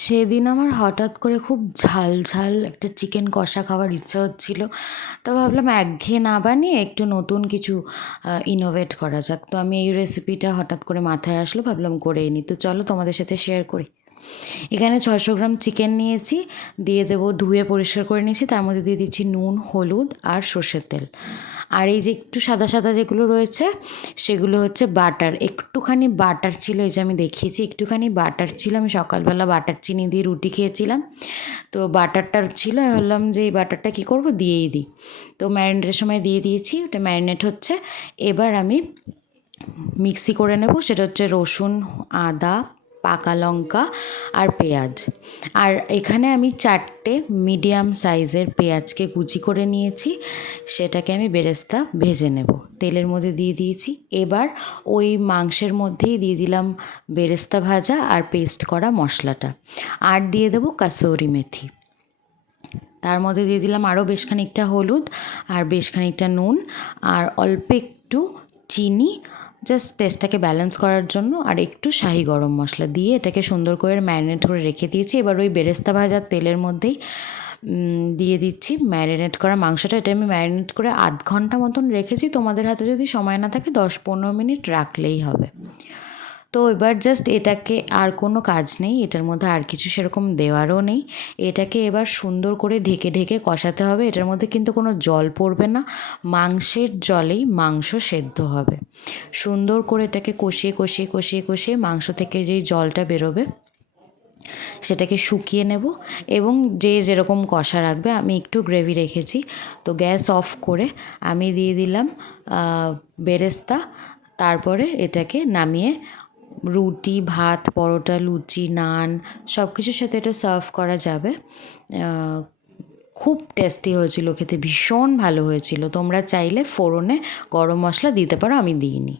সেদিন আমার হঠাৎ করে খুব ঝাল ঝাল একটা চিকেন কষা খাওয়ার ইচ্ছা হচ্ছিল। তো ভাবলাম একঘেয়ে না বানিয়ে একটু নতুন কিছু ইনোভেট করা যাক। তো আমি এই রেসিপিটা হঠাৎ করে মাথায় আসলো, ভাবলাম করেই নিই। তো চলো তোমাদের সাথে শেয়ার করি। এখানে 600 গ্রাম চিকেন নিয়েছি, দিয়ে দেবো, ধুয়ে পরিষ্কার করে নিয়েছি। তার মধ্যে দিয়ে দিচ্ছি নুন, হলুদ আর সর্ষের তেল। আর এই যে একটু সাদা সাদা যেগুলো রয়েছে সেগুলো হচ্ছে বাটার। একটুখানি বাটার ছিল, এই যে আমি দেখিয়েছি একটুখানি বাটার ছিল। আমি সকালবেলা বাটার চিনি দিয়ে রুটি খেয়েছিলাম, তো বাটারটা ছিল। আমি ভাবলাম যে এই বাটারটা কী করবো, দিয়েই দিই। তো ম্যারিনেটের সময় দিয়ে দিয়েছি, ওটা ম্যারিনেট হচ্ছে। এবার আমি মিক্সি করে নেব। সেটা হচ্ছে রসুন, আদা, পাকা লঙ্কা আর পেঁয়াজ। আর এখানে আমি 4টে মিডিয়াম সাইজের পেঁয়াজকে কুচি করে নিয়েছি। সেটাকে আমি বেরেস্তা ভেজে নেব, তেলের মধ্যে দিয়ে দিয়েছি। এবার ওই মাংসের মধ্যেই দিয়ে দিলাম বেরেস্তা ভাজা আর পেস্ট করা মশলাটা, আর দিয়ে দেবো কাসুরি মেথি। তার মধ্যে দিয়ে দিলাম আরও বেশ খানিকটা হলুদ আর বেশ খানিকটা নুন আর অল্প একটু চিনি, জাস্ট টেস্টটাকে ব্যালেন্স করার জন্য, আর একটু শাহি গরম মশলা দিয়ে এটাকে সুন্দর করে ম্যারিনেট করে রেখে দিয়েছি। এবার ওই বেরেস্তা ভাজার তেলের মধ্যেই দিয়ে দিচ্ছি ম্যারিনেট করা মাংসটা। এটা আমি ম্যারিনেট করে আধ ঘন্টা মতন রেখেছি। তোমাদের হাতে যদি সময় না থাকে 10-15 মিনিট রাখলেই হবে। তো এবার জাস্ট এটাকে, আর কোনো কাজ নেই এটার মধ্যে, আর কিছু সেরকম দেওয়ারও নেই। এটাকে এবার সুন্দর করে ঢেকে ঢেকে কষাতে হবে। এটার মধ্যে কিন্তু কোনো জল পড়বে না, মাংসের জলেই মাংস সেদ্ধ হবে। সুন্দর করে এটাকে কষিয়ে কষিয়ে কষিয়ে কষিয়ে মাংস থেকে যেই জলটা বেরোবে সেটাকে শুকিয়ে নেব। এবং যে যেরকম কষা রাখবে, আমি একটু গ্রেভি রেখেছি। তো গ্যাস অফ করে আমি দিয়ে দিলাম বেরেস্তা। তারপরে এটাকে নামিয়ে রুটি, ভাত, পরোটা, লুচি, নান সব কিছুর সাথে এটা সার্ভ করা যাবে। খুব টেস্টি হয়েছিল খেতে, ভীষণ ভালো হয়েছিল। তোমরা চাইলে ফোড়নে গরম মশলা দিতে পারো, আমি দিইনি।